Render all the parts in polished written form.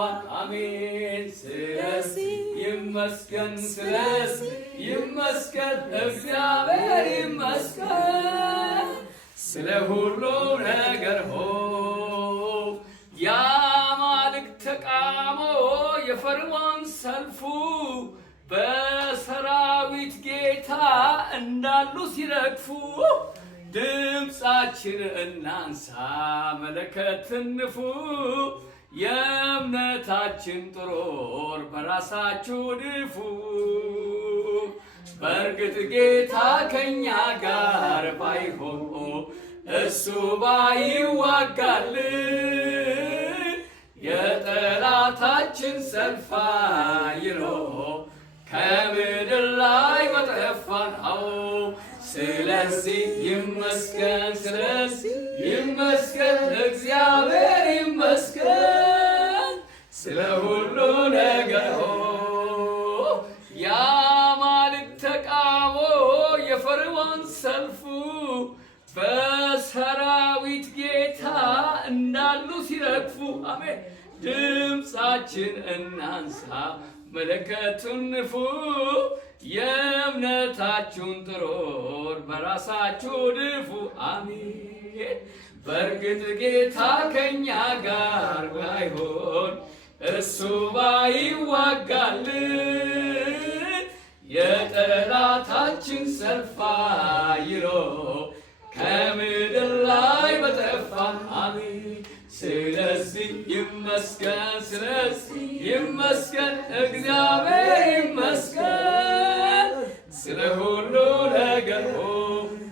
በጠፋን አሜን። ስለዚህ ይመስገን፣ ስለዚህ ይመስገን፣ እግዚአብሔር ይመስገን ስለ ሁሉ ነገር የአማልክት ተቃውሞ የፈርዖን ሰልፉ በሰራዊት ጌታ እንዳሉ ሲረግፉ ድምፃችን እናንሳ መለከት ንፉ የእምነታችን ጥሩር በራሳችሁ ድፉ። በእርግጥ ጌታ ከኛ ጋር ባይሆን እሱ ባይዋጋልን የጠላታችን ሰልፍ አይሎ ከምድር ላይ በጠፋን። ስለዚህ ይመስገን፣ ስለዚህ ይመስገን፣ እግዚአብሔር ይመስገን ስለ ሁሉ ነገር የአማልክት ተቃውሞ የፈርዖን ሰልፉ በሰራዊት ጌታ እንዳሉ ሲረግፉ አሜን። ድምፃችን እናንሳ መለከቱን ንፉ የእምነታችሁን ጥሩር በራሳችሁ ድፉ አሜን። በእርግጥ ጌታ ከኛ ጋር ባይሆን እሱ ባይዋጋልን የጠላታችን ሰልፍ አይሎ ከምድር ላይ በጠፋን አሜን። ስለዚህ ይመስገን፣ ስለዚህ ይመስገን፣ እግዚአብሔር ይመስገን ስለ ሁሉ ነገር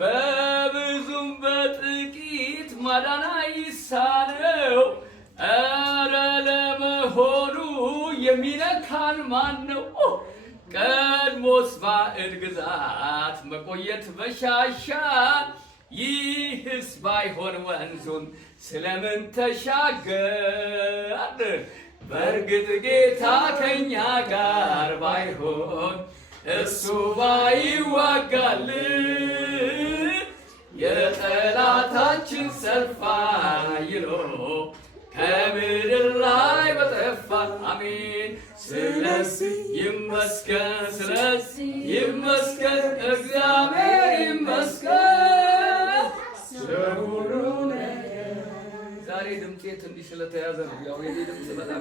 በብዙም በጥቂት ማዳን አይሳነው። ኧረ ለመሆኑ የሚነካን ማን ነው? ቀድሞስ ባዕድ ግዛት መቆየት በሻሻን ይህስ ባይሆን ወንዙን ስለምን ተሻገር? በእርግጥ ጌታ ከኛ ጋር ባይሆን እሱ ባይዋጋልን የጠላታችን ሰልፍ አይሎ ከምድር ላይ በጠፋን አሜን። ስለዚህ ይመስገን፣ ስለዚህ ይመስገን፣ እግዚአብሔር ይመስገን ስለ ሁሉ ነገር። ዛሬ ድምጤ ትንሽ ስለተያዘ ነው። ያው የኔ ድምጽ በጣም